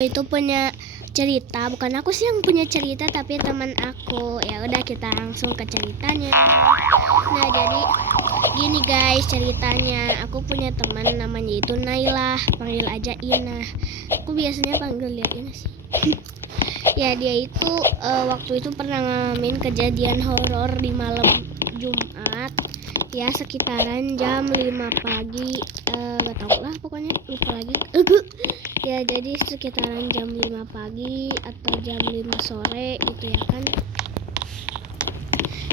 Itu punya cerita, bukan aku sih yang punya cerita tapi teman aku. Ya udah, kita langsung ke ceritanya. Nah, jadi gini guys ceritanya. Aku punya teman namanya itu Nailah, panggil aja Ina. Aku biasanya panggil dia Ina sih. Ya, dia itu waktu itu pernah ngalamin kejadian horor di malam Jumat. Ya, sekitaran jam 5 pagi. Gak tau lah pokoknya, lupa lagi. Ya, jadi sekitaran jam 5 pagi atau jam 5 sore gitu ya kan.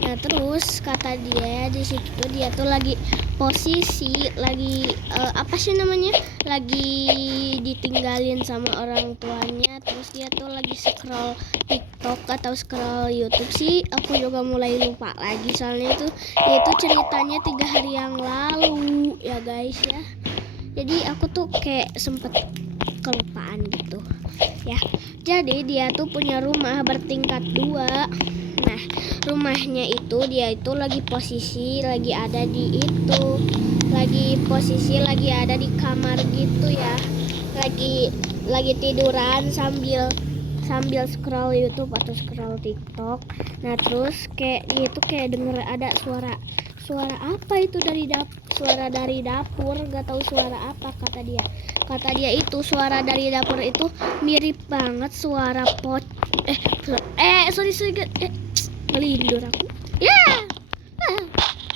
Nah, terus kata dia di situ dia tuh lagi posisi lagi apa sih namanya? Lagi ditinggalin sama orang tuanya, terus dia tuh lagi scroll TikTok atau scroll YouTube sih. Aku juga mulai lupa lagi soalnya itu ceritanya 3 hari yang lalu ya guys ya. Jadi aku tuh kayak sempet kelupaan gitu ya. Jadi dia tuh punya rumah bertingkat 2. Nah, rumahnya itu dia itu lagi posisi lagi ada di itu, lagi posisi lagi ada di kamar gitu ya, lagi tiduran sambil scroll YouTube atau scroll TikTok. Nah, terus kayak dia itu kayak denger ada suara apa itu suara dari dapur, gak tahu suara apa. Kata dia itu suara dari dapur itu mirip banget suara sorry melindur aku ya.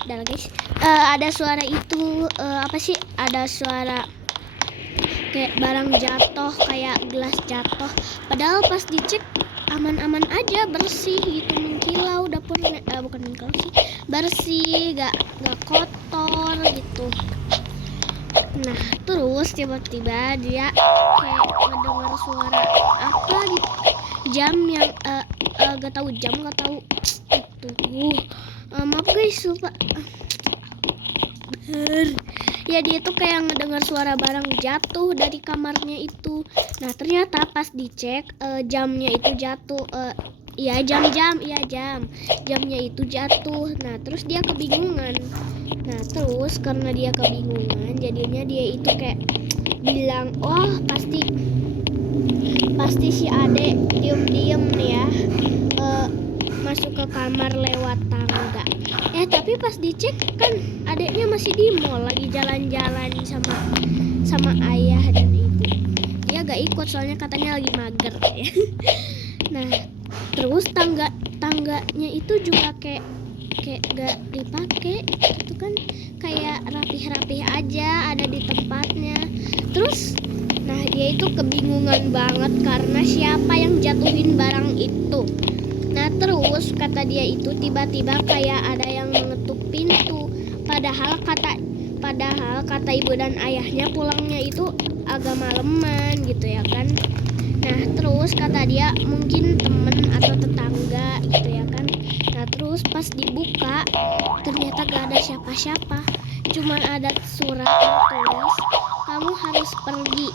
Udah lah guys, ada suara itu apa sih, ada suara kayak barang jatuh, kayak gelas jatuh, padahal pas dicek aman-aman aja, bersih gitu, mengkilau dapurnya, bukan mengkilau sih, bersih, gak kotor gitu. Nah, terus tiba-tiba dia kayak mendengar suara apa gitu, jam yang gak tahu jam, gak tahu itu. Maaf guys, lupa. Ya, dia tuh kayak ngedengar suara barang jatuh dari kamarnya itu. Nah, ternyata pas dicek jamnya itu jatuh. Jamnya itu jatuh. Nah, terus dia kebingungan. Nah, terus karena dia kebingungan, jadinya dia itu kayak bilang, oh pasti si Ade diem nih ya, masuk ke kamar lewat tangga. Tapi pas dicek kan adeknya masih di mall, lagi jalan-jalan sama ayah dan ibu. Dia gak ikut soalnya katanya lagi mager ya. Nah, terus tangganya itu juga kayak gak dipakai itu kan, kayak rapih-rapih aja ada di tempatnya. Terus nah, dia itu kebingungan banget karena siapa yang jatuhin barang itu. Nah, terus kata dia itu tiba-tiba kayak ada yang mengetuk pintu. Padahal kata ibu dan ayahnya pulangnya itu agak maleman gitu ya kan. Nah, terus kata dia mungkin temen atau tetangga gitu ya kan. Nah, terus pas dibuka ternyata gak ada siapa-siapa, cuman ada surat tertulis kamu harus pergi.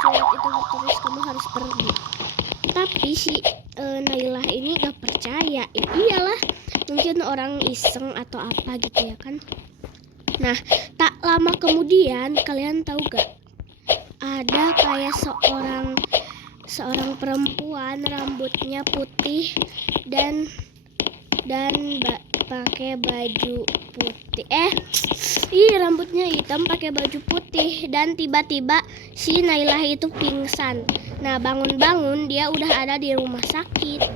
Surat itu tertulis kamu harus pergi. Tapi si Nailah ini gak percaya. Iyalah, mungkin orang iseng atau apa gitu ya kan. Nah, tak lama kemudian kalian tahu gak, ada kayak seorang perempuan, rambutnya putih dan pakai baju putih. Rambutnya hitam, pakai baju putih, dan tiba-tiba si Nailah itu pingsan. Nah, bangun-bangun dia udah ada di rumah sakit.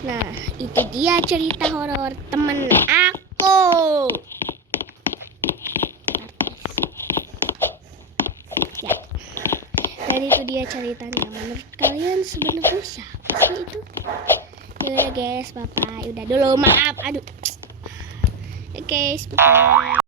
Nah, itu dia cerita horor temen aku. Ya. Dan itu dia ceritanya. Menurut kalian sebenarnya siapa sih itu? Ya udah guys, bye-bye. Udah dulu, maaf. Aduh. Oke, bye-bye.